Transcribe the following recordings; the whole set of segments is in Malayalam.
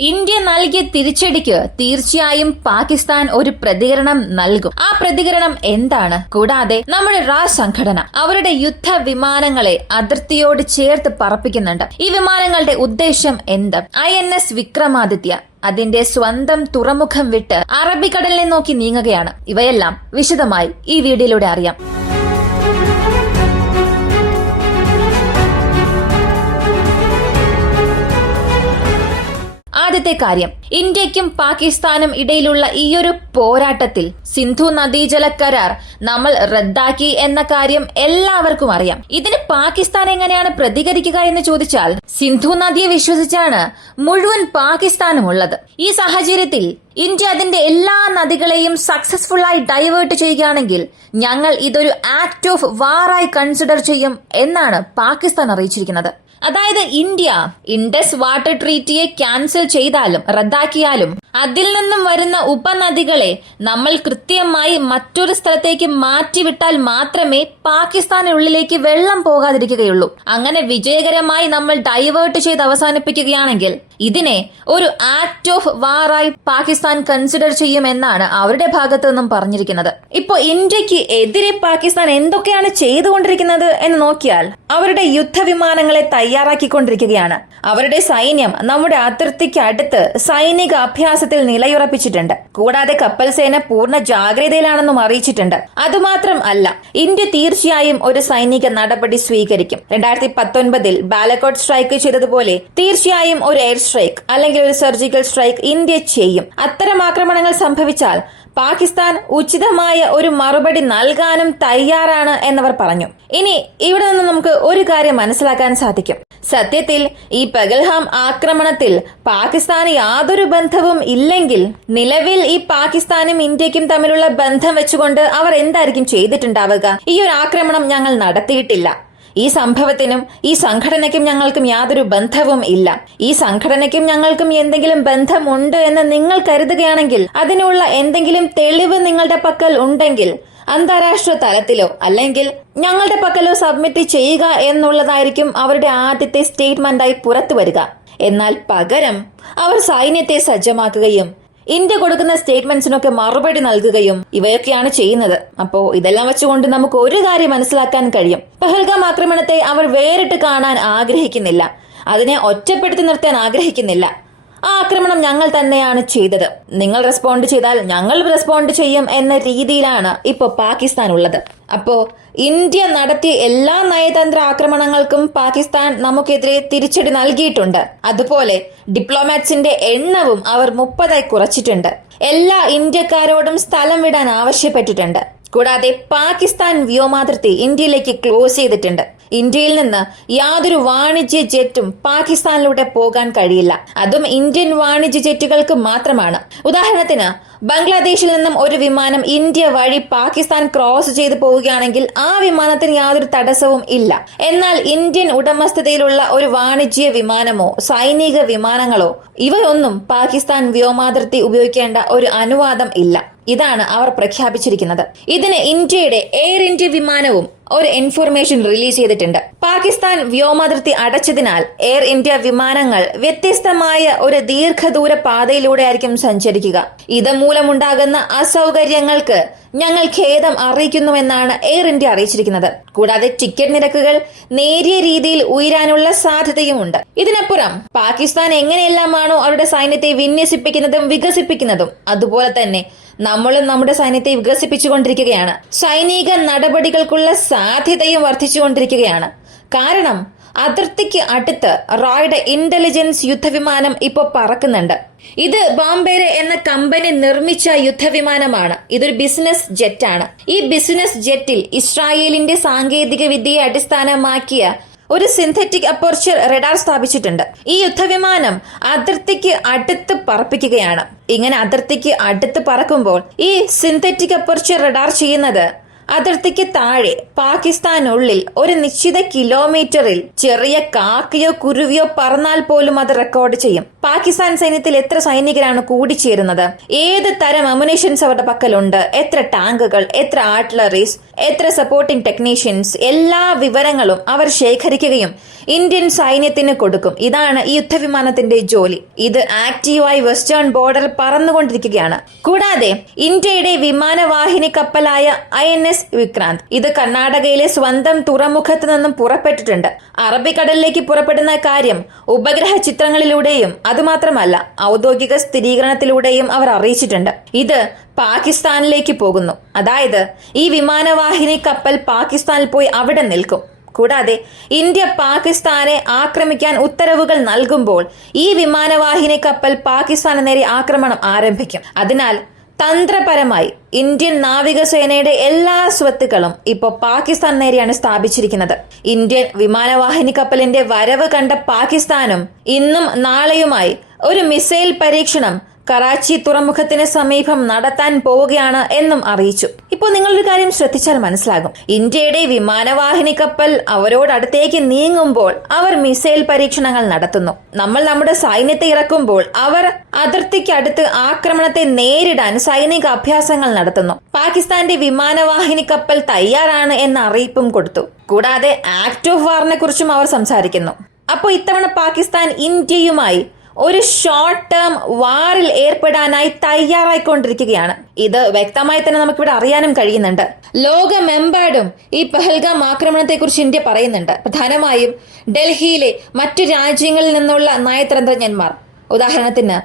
ഇന്ത്യ നൽകിയ തിരിച്ചടിക്ക് തീർച്ചയായും പാകിസ്ഥാൻ ഒരു പ്രതികരണം നൽകും. ആ പ്രതികരണം എന്താണ്? കൂടാതെ നമ്മുടെ സംഘടന അവരുടെ യുദ്ധ വിമാനങ്ങളെ അതിർത്തിയോട് ചേർത്ത് പറപ്പിക്കുന്നുണ്ട്. ഈ വിമാനങ്ങളുടെ ഉദ്ദേശം എന്ത്? INS വിക്രമാദിത്യ അതിന്റെ സ്വന്തം തുറമുഖം വിട്ട് അറബിക്കടലിനെ നോക്കി നീങ്ങുകയാണ്. ഇവയെല്ലാം വിശദമായി ഈ വീഡിയോയിലൂടെ അറിയാം. ആദ്യത്തെ കാര്യം, ഇന്ത്യക്കും പാകിസ്ഥാനും ഇടയിലുള്ള ഈയൊരു പോരാട്ടത്തിൽ സിന്ധു നദീജല കരാർ നമ്മൾ റദ്ദാക്കി എന്ന കാര്യം എല്ലാവർക്കും അറിയാം. ഇതിന് പാകിസ്ഥാൻ എങ്ങനെയാണ് പ്രതികരിക്കുക എന്ന് ചോദിച്ചാൽ, സിന്ധു നദിയെ വിശ്വസിച്ചാണ് മുഴുവൻ പാകിസ്ഥാനും ഉള്ളത്. ഈ സാഹചര്യത്തിൽ ഇന്ത്യ അതിന്റെ എല്ലാ നദികളെയും സക്സസ്ഫുൾ ആയി ഡൈവേർട്ട് ചെയ്യുകയാണെങ്കിൽ ഞങ്ങൾ ഇതൊരു ആക്ട് ഓഫ് വാറായി കൺസിഡർ ചെയ്യും എന്നാണ് പാകിസ്ഥാൻ അറിയിച്ചിരിക്കുന്നത്. അതായത് ഇന്ത്യ ഇൻഡസ് വാട്ടർ ട്രീറ്റിയെ ക്യാൻസൽ ചെയ്താലും റദ്ദാക്കിയാലും അതിൽ നിന്നും വരുന്ന ഉപനദികളെ നമ്മൾ കൃത്യമായി മറ്റൊരു സ്ഥലത്തേക്ക് മാറ്റിവിട്ടാൽ മാത്രമേ പാകിസ്ഥാനുള്ളിലേക്ക് വെള്ളം പോകാതിരിക്കുകയുള്ളൂ. അങ്ങനെ വിജയകരമായി നമ്മൾ ഡൈവേർട്ട് ചെയ്ത് അവസാനിപ്പിക്കുകയാണെങ്കിൽ ഇതിനെ ഒരു ആക്ട് ഓഫ് വാറായി പാകിസ്ഥാൻ കൺസിഡർ ചെയ്യുമെന്നാണ് അവരുടെ ഭാഗത്തു നിന്നും പറഞ്ഞിരിക്കുന്നത്. ഇപ്പോ ഇന്ത്യക്ക് എതിരെ പാകിസ്ഥാൻ എന്തൊക്കെയാണ് ചെയ്തുകൊണ്ടിരിക്കുന്നത് എന്ന് നോക്കിയാൽ, അവരുടെ യുദ്ധവിമാനങ്ങളെ തയ്യാറാക്കിക്കൊണ്ടിരിക്കുകയാണ്. അവരുടെ സൈന്യം നമ്മുടെ അതിർത്തിക്ക് അടുത്ത് സൈനിക അഭ്യാസത്തിൽ നിലയുറപ്പിച്ചിട്ടുണ്ട്. കൂടാതെ കപ്പൽ സേന പൂർണ്ണ ജാഗ്രതയിലാണെന്നും അറിയിച്ചിട്ടുണ്ട്. അതുമാത്രം അല്ല, ഇന്ത്യ തീർച്ചയായും ഒരു സൈനിക നടപടി സ്വീകരിക്കും. 2019 ബാലക്കോട്ട് സ്ട്രൈക്ക് ചെയ്തതുപോലെ തീർച്ചയായും ഒരു എയർ സ്ട്രൈക്ക് അല്ലെങ്കിൽ ഒരു സർജിക്കൽ സ്ട്രൈക്ക് ഇന്ത്യ ചെയ്യും. അത്തരം ആക്രമണങ്ങൾ സംഭവിച്ചാൽ പാകിസ്ഥാൻ ഉചിതമായ ഒരു മറുപടി നൽകാനും തയ്യാറാണ് എന്നവർ പറഞ്ഞു. ഇനി ഇവിടെ നിന്ന് നമുക്ക് ഒരു കാര്യം മനസ്സിലാക്കാൻ സാധിക്കും. സത്യത്തിൽ ഈ പഹൽഗാം ആക്രമണത്തിൽ പാകിസ്ഥാന് യാതൊരു ബന്ധവും ഇല്ലെങ്കിൽ നിലവിൽ ഈ പാകിസ്ഥാനും ഇന്ത്യക്കും തമ്മിലുള്ള ബന്ധം വെച്ചുകൊണ്ട് അവർ എന്തായിരിക്കും ചെയ്തിട്ടുണ്ടാവുക? ഈ ഒരു ആക്രമണം ഞങ്ങൾ നടത്തിയിട്ടില്ല, ഈ സംഭവത്തിനും ഈ സംഘടനയ്ക്കും ഞങ്ങൾക്കും യാതൊരു ബന്ധവും ഇല്ല, ഈ സംഘടനയ്ക്കും ഞങ്ങൾക്കും എന്തെങ്കിലും ബന്ധമുണ്ട് എന്ന് നിങ്ങൾ കരുതുകയാണെങ്കിൽ അതിനുള്ള എന്തെങ്കിലും തെളിവ് നിങ്ങളുടെ പക്കൽ ഉണ്ടെങ്കിൽ അന്താരാഷ്ട്ര തലത്തിലോ അല്ലെങ്കിൽ ഞങ്ങളുടെ പക്കലോ സബ്മിറ്റ് ചെയ്യുക എന്നുള്ളതായിരിക്കും അവരുടെ ആദ്യത്തെ സ്റ്റേറ്റ്മെന്റായി പുറത്തു വരിക. എന്നാൽ പകരം അവർ സൈന്യത്തെ സജ്ജമാക്കുകയും ഇന്ത്യ കൊടുക്കുന്ന സ്റ്റേറ്റ്മെന്റ്സിനൊക്കെ മറുപടി നൽകുകയും ഇവയൊക്കെയാണ് ചെയ്യുന്നത്. അപ്പോ ഇതെല്ലാം വെച്ചുകൊണ്ട് നമുക്ക് ഒരു കാര്യം മനസ്സിലാക്കാൻ കഴിയും. പഹൽഗാം ആക്രമണത്തെ അവർ വേറിട്ട് കാണാൻ ആഗ്രഹിക്കുന്നില്ല, അതിനെ ഒറ്റപ്പെടുത്തി നിർത്താൻ ആഗ്രഹിക്കുന്നില്ല. ആ ആക്രമണം ഞങ്ങൾ തന്നെയാണ് ചെയ്തത്, നിങ്ങൾ റെസ്പോണ്ട് ചെയ്താൽ ഞങ്ങൾ റെസ്പോണ്ട് ചെയ്യും എന്ന രീതിയിലാണ് ഇപ്പോ പാകിസ്ഥാൻ ഉള്ളത്. അപ്പോ ഇന്ത്യ നടത്തിയ എല്ലാ നയതന്ത്ര ആക്രമണങ്ങൾക്കും പാകിസ്ഥാൻ നമുക്കെതിരെ തിരിച്ചടി നൽകിയിട്ടുണ്ട്. അതുപോലെ ഡിപ്ലോമാറ്റ്സിന്റെ എണ്ണവും അവർ 30 കുറച്ചിട്ടുണ്ട്. എല്ലാ ഇന്ത്യക്കാരോടും സ്ഥലം വിടാൻ ആവശ്യപ്പെട്ടിട്ടുണ്ട്. കൂടാതെ പാകിസ്ഥാൻ വ്യോമാതിർത്തി ഇന്ത്യയിലേക്ക് ക്ലോസ് ചെയ്തിട്ടുണ്ട്. ഇന്ത്യയിൽ നിന്ന് യാതൊരു വാണിജ്യ ജെറ്റും പാകിസ്ഥാനിലൂടെ പോകാൻ കഴിയില്ല. അതും ഇന്ത്യൻ വാണിജ്യ ജെറ്റുകൾക്ക് മാത്രമാണ്. ഉദാഹരണത്തിന് ബംഗ്ലാദേശിൽ നിന്നും ഒരു വിമാനം ഇന്ത്യ വഴി പാകിസ്ഥാൻ ക്രോസ് ചെയ്ത് പോവുകയാണെങ്കിൽ ആ വിമാനത്തിന് യാതൊരു തടസ്സവും ഇല്ല. എന്നാൽ ഇന്ത്യൻ ഉടമസ്ഥതയിലുള്ള ഒരു വാണിജ്യ വിമാനമോ സൈനിക വിമാനങ്ങളോ ഇവയൊന്നും പാകിസ്ഥാൻ വ്യോമാതിർത്തി ഉപയോഗിക്കേണ്ട ഒരു അനുവാദം ഇല്ല. ഇതാണ് അവർ പ്രഖ്യാപിച്ചിരിക്കുന്നത്. ഇതിന് ഇന്ത്യയുടെ എയർ ഇന്ത്യ വിമാനവും ഒരു ഇൻഫർമേഷൻ റിലീസ് ചെയ്തിട്ടുണ്ട്. പാകിസ്ഥാൻ വ്യോമാതിർത്തി അടച്ചതിനാൽ എയർ ഇന്ത്യ വിമാനങ്ങൾ വ്യത്യസ്തമായ ഒരു ദീർഘദൂര പാതയിലൂടെ ആയിരിക്കും സഞ്ചരിക്കുക. ഇത് മൂലമുണ്ടാകുന്ന അസൗകര്യങ്ങൾക്ക് ഞങ്ങൾ ഖേദം അറിയിക്കുന്നുവെന്നാണ് എയർ ഇന്ത്യ അറിയിച്ചിരിക്കുന്നത്. കൂടാതെ ടിക്കറ്റ് നിരക്കുകൾ നേരിയ രീതിയിൽ ഉയരാനുള്ള സാധ്യതയുമുണ്ട്. ഇതിനപ്പുറം പാകിസ്ഥാൻ എങ്ങനെയെല്ലാമാണോ അവരുടെ സൈന്യത്തെ വിന്യസിപ്പിക്കുന്നതും വികസിപ്പിക്കുന്നതും അതുപോലെ തന്നെ നമ്മളും നമ്മുടെ സൈന്യത്തെ വികസിപ്പിച്ചുകൊണ്ടിരിക്കുകയാണ്. സൈനിക നടപടികൾക്കുള്ള സാധ്യതയും വർദ്ധിച്ചുകൊണ്ടിരിക്കുകയാണ്. കാരണം അതിർത്തിക്ക് അടുത്ത് റായുടെ ഇന്റലിജൻസ് യുദ്ധവിമാനം ഇപ്പോൾ പറക്കുന്നുണ്ട്. ഇത് ബോംബേര എന്ന കമ്പനി നിർമ്മിച്ച യുദ്ധവിമാനമാണ്. ഇതൊരു ബിസിനസ് ജെറ്റാണ്. ഈ ബിസിനസ് ജെറ്റിൽ ഇസ്രായേലിന്റെ സാങ്കേതിക വിദ്യയെ അടിസ്ഥാനമാക്കിയ ഒരു സിന്തറ്റിക് അപ്പർച്ചർ റഡാർ സ്ഥാപിച്ചിട്ടുണ്ട്. ഈ യുദ്ധവിമാനം അതിർത്തിക്ക് അടുത്ത് പറപ്പിക്കുകയാണ്. ഇങ്ങനെ അതിർത്തിക്ക് അടുത്ത് പറക്കുമ്പോൾ ഈ സിന്തറ്റിക് അപ്പർച്ചർ റഡാർ ചെയ്യുന്നത് അതിർത്തിക്ക് താഴെ പാകിസ്ഥാനുള്ളിൽ ഒരു നിശ്ചിത കിലോമീറ്ററിൽ ചെറിയ കാക്കയോ കുരുവിയോ പറന്നാൽ പോലും അത് റെക്കോർഡ് ചെയ്യും. പാകിസ്ഥാൻ സൈന്യത്തിൽ എത്ര സൈനികരാണ് കൂടിച്ചേരുന്നത്, ഏത് തരം അമുനേഷൻസ് അവരുടെ പക്കലുണ്ട്, എത്ര ടാങ്കുകൾ, എത്ര ആർട്ടിലറീസ്, എത്ര സപ്പോർട്ടിംഗ് ടെക്നീഷ്യൻസ്, എല്ലാ വിവരങ്ങളും അവർ ശേഖരിക്കുകയും ഇന്ത്യൻ സൈന്യത്തിന് കൊടുക്കും. ഇതാണ് ഈ യുദ്ധവിമാനത്തിന്റെ ജോലി. ഇത് ആക്റ്റീവായി വെസ്റ്റേൺ ബോർഡറിൽ പറന്നുകൊണ്ടിരിക്കുകയാണ്. കൂടാതെ ഇന്ത്യയുടെ വിമാനവാഹിനി കപ്പലായ INS വിക്രാന്ത് ഇത് കർണാടകയിലെ സ്വന്തം തുറമുഖത്ത് നിന്നും പുറപ്പെട്ടിട്ടുണ്ട്. അറബിക്കടലിലേക്ക് പുറപ്പെടുന്ന കാര്യം ഉപഗ്രഹ ചിത്രങ്ങളിലൂടെയും അതുമാത്രമല്ല ഔദ്യോഗിക സ്ഥിരീകരണത്തിലൂടെയും അവർ അറിയിച്ചിട്ടുണ്ട്. ഇത് പാകിസ്ഥാനിലേക്ക് പോകുന്നു. അതായത് ഈ വിമാനവാഹിനി കപ്പൽ പാകിസ്ഥാനിൽ പോയി അവിടെ നിൽക്കും. കൂടാതെ ഇന്ത്യ പാകിസ്ഥാനെ ആക്രമിക്കാൻ ഉത്തരവുകൾ നൽകുമ്പോൾ ഈ വിമാനവാഹിനി കപ്പൽ പാകിസ്ഥാന് നേരെ ആക്രമണം ആരംഭിക്കും. അതിനാൽ തന്ത്രപരമായി ഇന്ത്യൻ നാവികസേനയുടെ എല്ലാ സ്വത്തുക്കളും ഇപ്പോൾ പാകിസ്ഥാൻ നേരെയാണ് സ്ഥാപിച്ചിരിക്കുന്നത്. ഇന്ത്യൻ വിമാനവാഹിനി കപ്പലിന്റെ വരവ് കണ്ട പാകിസ്ഥാനും ഇന്നും നാളെയുമായി ഒരു മിസൈൽ പരീക്ഷണം കറാച്ചി തുറമുഖത്തിന് സമീപം നടത്താൻ പോവുകയാണ് എന്നും അറിയിച്ചു. ഇപ്പോൾ നിങ്ങളൊരു കാര്യം ശ്രദ്ധിച്ചാൽ മനസ്സിലാകും. ഇന്ത്യയുടെ വിമാനവാഹിനി കപ്പൽ അവരോടടുത്തേക്ക് നീങ്ങുമ്പോൾ അവർ മിസൈൽ പരീക്ഷണങ്ങൾ നടത്തുന്നു. നമ്മൾ നമ്മുടെ സൈന്യത്തെ ഇറക്കുമ്പോൾ അവർ അതിർത്തിക്കടുത്ത് ആക്രമണത്തെ നേരിടാൻ സൈനിക അഭ്യാസങ്ങൾ നടത്തുന്നു. പാകിസ്ഥാന്റെ വിമാനവാഹിനി കപ്പൽ തയ്യാറാണ് എന്ന അറിയിപ്പും കൊടുത്തു. കൂടാതെ ആക്ട് ഓഫ് വാറിനെ കുറിച്ചും അവർ സംസാരിക്കുന്നു. അപ്പോൾ ഇത്തവണ പാകിസ്ഥാൻ ഇന്ത്യയുമായി ഒരു ഷോർട്ട് ടേം വാറിൽ ഏർപ്പെടാനായി തയ്യാറായിക്കൊണ്ടിരിക്കുകയാണ്. ഇത് വ്യക്തമായി തന്നെ നമുക്കിവിടെ അറിയാനും കഴിയുന്നുണ്ട്. ലോകമെമ്പാടും ഈ പഹൽഗാം ആക്രമണത്തെക്കുറിച്ച് ഇന്ത്യ പറയുന്നുണ്ട്. പ്രധാനമായും ഡൽഹിയിലെ മറ്റു രാജ്യങ്ങളിൽ നിന്നുള്ള നയതന്ത്രജ്ഞന്മാർ, ഉദാഹരണത്തിന്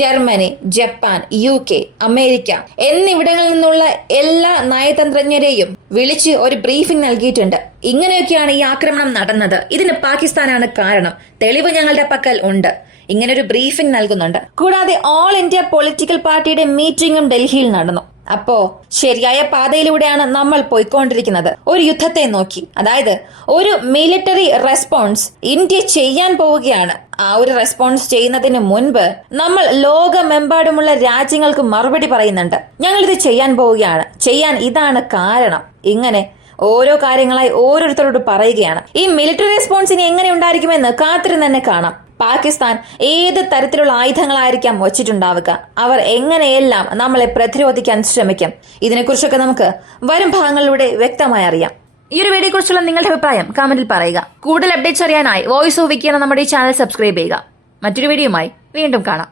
ജർമ്മനി, ജപ്പാൻ, UK, അമേരിക്ക എന്നിവിടങ്ങളിൽ നിന്നുള്ള എല്ലാ നയതന്ത്രജ്ഞരെയും വിളിച്ച് ഒരു ബ്രീഫിംഗ് നൽകിയിട്ടുണ്ട്. ഇങ്ങനെയൊക്കെയാണ് ഈ ആക്രമണം നടന്നത്, ഇതിന് പാകിസ്ഥാനാണ് കാരണം, തെളിവ് ഞങ്ങളുടെ പക്കൽ ഉണ്ട്, ഇങ്ങനെ ഒരു ബ്രീഫിംഗ് നൽകുന്നുണ്ട്. കൂടാതെ ഓൾ ഇന്ത്യ പൊളിറ്റിക്കൽ പാർട്ടിയുടെ മീറ്റിംഗും ഡൽഹിയിൽ നടന്നു. അപ്പോ ശരിയായ പാതയിലൂടെയാണ് നമ്മൾ പോയിക്കൊണ്ടിരിക്കുന്നത്, ഒരു യുദ്ധത്തെ നോക്കി. അതായത് ഒരു മിലിറ്ററി റെസ്പോൺസ് ഇന്ത്യ ചെയ്യാൻ പോവുകയാണ്. ആ ഒരു റെസ്പോൺസ് ചെയ്യുന്നതിന് മുൻപ് നമ്മൾ ലോകമെമ്പാടുമുള്ള രാജ്യങ്ങൾക്ക് മറുപടി പറയുന്നുണ്ട്. ഞങ്ങൾ ഇത് ചെയ്യാൻ പോവുകയാണ്, ചെയ്യാൻ ഇതാണ് കാരണം. ഇങ്ങനെ ഓരോ കാര്യങ്ങളായി ഓരോരുത്തരോട് പറയുകയാണ്. ഈ മിലിറ്ററി റെസ്പോൺസ് ഇനി എങ്ങനെ ഉണ്ടായിരിക്കുമെന്ന് കാത്തിരുന്ന് തന്നെ കാണാം. പാകിസ്ഥാൻ ഏത് തരത്തിലുള്ള ആയുധങ്ങളായിരിക്കാം വച്ചിട്ടുണ്ടാവുക, അവർ എങ്ങനെയെല്ലാം നമ്മളെ പ്രതിരോധിക്കാൻ ശ്രമിക്കും, ഇതിനെക്കുറിച്ചൊക്കെ നമുക്ക് വരും ഭാഗങ്ങളിലൂടെ വ്യക്തമായി അറിയാം. ഈ ഒരു വീഡിയോയെ കുറിച്ചുള്ള നിങ്ങളുടെ അഭിപ്രായം കമന്റിൽ പറയുക. കൂടുതൽ അപ്ഡേറ്റ്സ് അറിയാനായി വോയിസ് ഓഫ് വിക്കി എന്ന നമ്മുടെ ഈ ചാനൽ സബ്സ്ക്രൈബ് ചെയ്യുക. മറ്റൊരു വീഡിയോയുമായി വീണ്ടും കാണാം.